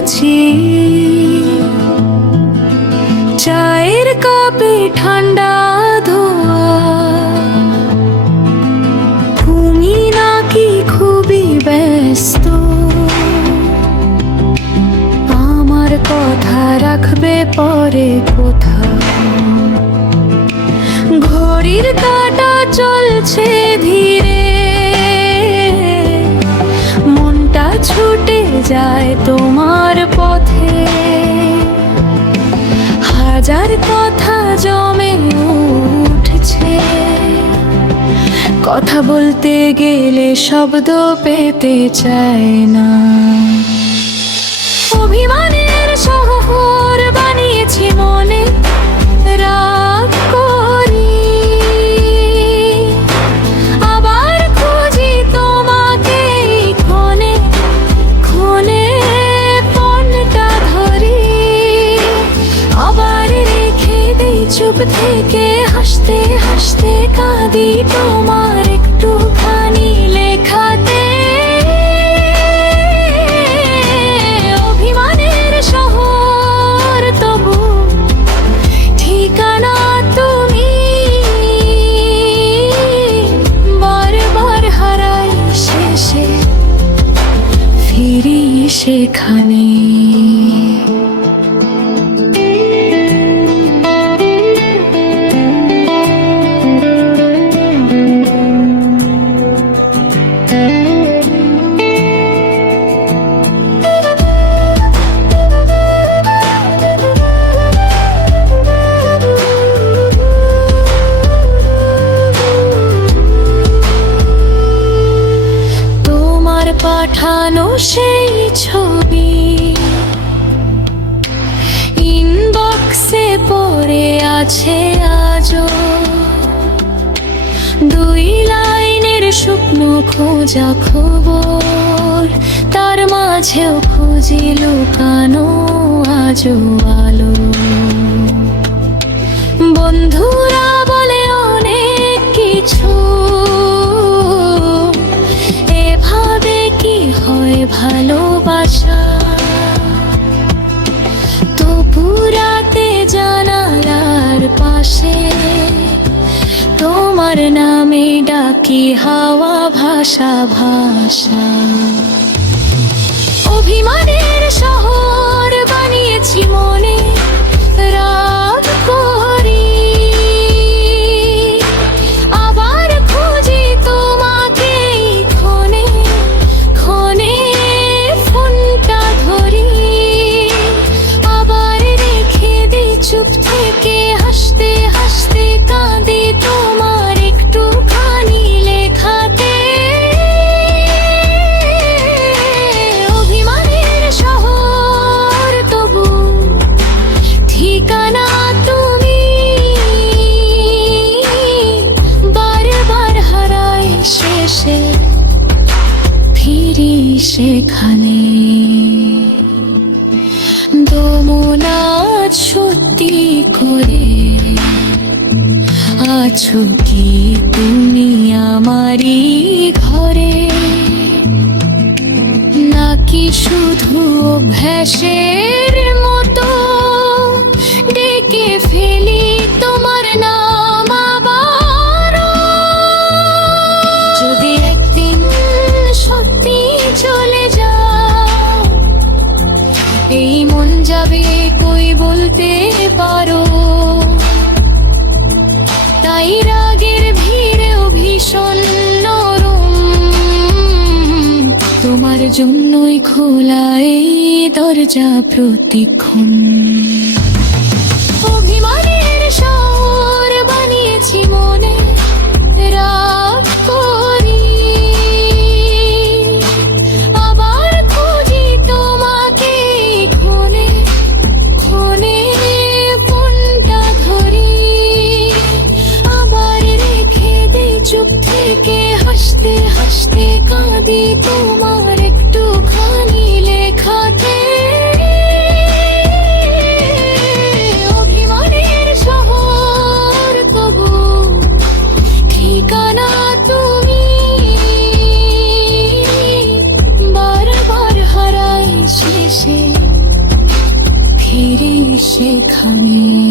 আছি। চায়ের কাপে ঠান্ডা ধোয়া, তুমি নাকি খুবই ব্যস্ত? আমার কথা রাখবে পরে কোথাও? ঘড়ির কাঁটা চলছে ধীরে, মনটা ছুটে যায় তোমার পথে। হাজার কথা জমে উঠছে, কথা বলতে গেলে শব্দ পেতে চায় না। অভিমানের শহর বানিয়েছি মনে, রাগ করি আবার খুঁজি তোমাকে ক্ষণে ক্ষণে। ফোনটা ধরি আবার রেখে দিই চুপ থেকে, হাসতে হাসতে কাঁদি তোমার একটুখানি লেখাতে। অভিমানের শহর তবু ঠিকানা তুমি, বারবার হারাই শেষে ফিরি সেখানে। পাঠানো সেই ছবি ইনবক্সে পড়ে আছে আজও, দুই লাইনের শুকনো খোঁজা খবর, তার মাঝেও খুঁজি লুকানো আজও আলো। বন্ধুরা বলে অনেক কিছু, এভাবে কি হয় ভালোবাসা? তবু রাতে জানালার পাশে তোমার নামে ডাকি হাওয়া ভাষা ভাষা। অভিমানের শহর বানিয়েছি মনে, রাগ করি আবার খুঁজি তোমাকে ক্ষণে ক্ষণে। ফোনটা ধরি আবার রেখে দিই চুপ থেকে, হাসতে হাসতে কাঁদি তোমার একটুখানি লেখাতে। অভিমানের শহর তবু ঠিকানা তুমি, বারবার হারাই শেষে ফিরি সেখানে। দমনা সত্যি করে আছো কি তুমি আমারই ঘরে, নাকি শুধু অভ্যাসের মতো ডেকে ফেলি তোমার নাম আবার? যদি একদিন সত্যি চলে যাও, এই মন যাবে কই বলতে পারো? তাই রাগের ভিড়েও ভীষণ নরম, তোমার জন্যই খোলা এই দরজা প্রতিক্ষণ। অভিমানের শহর বানিয়েছি মনে, রাগ করি আবার খুঁজি তোমাকে ক্ষণে ক্ষণে। ফোনটা ধরি আবার রেখে দিই চুপ থেকে, হাসতে হাসতে কাঁদি তোমার একটুখানি লেখাতে। অভিমানের শহর তবু ঠিকানা তুমি, বারবার হারাই শেষে সেখানে।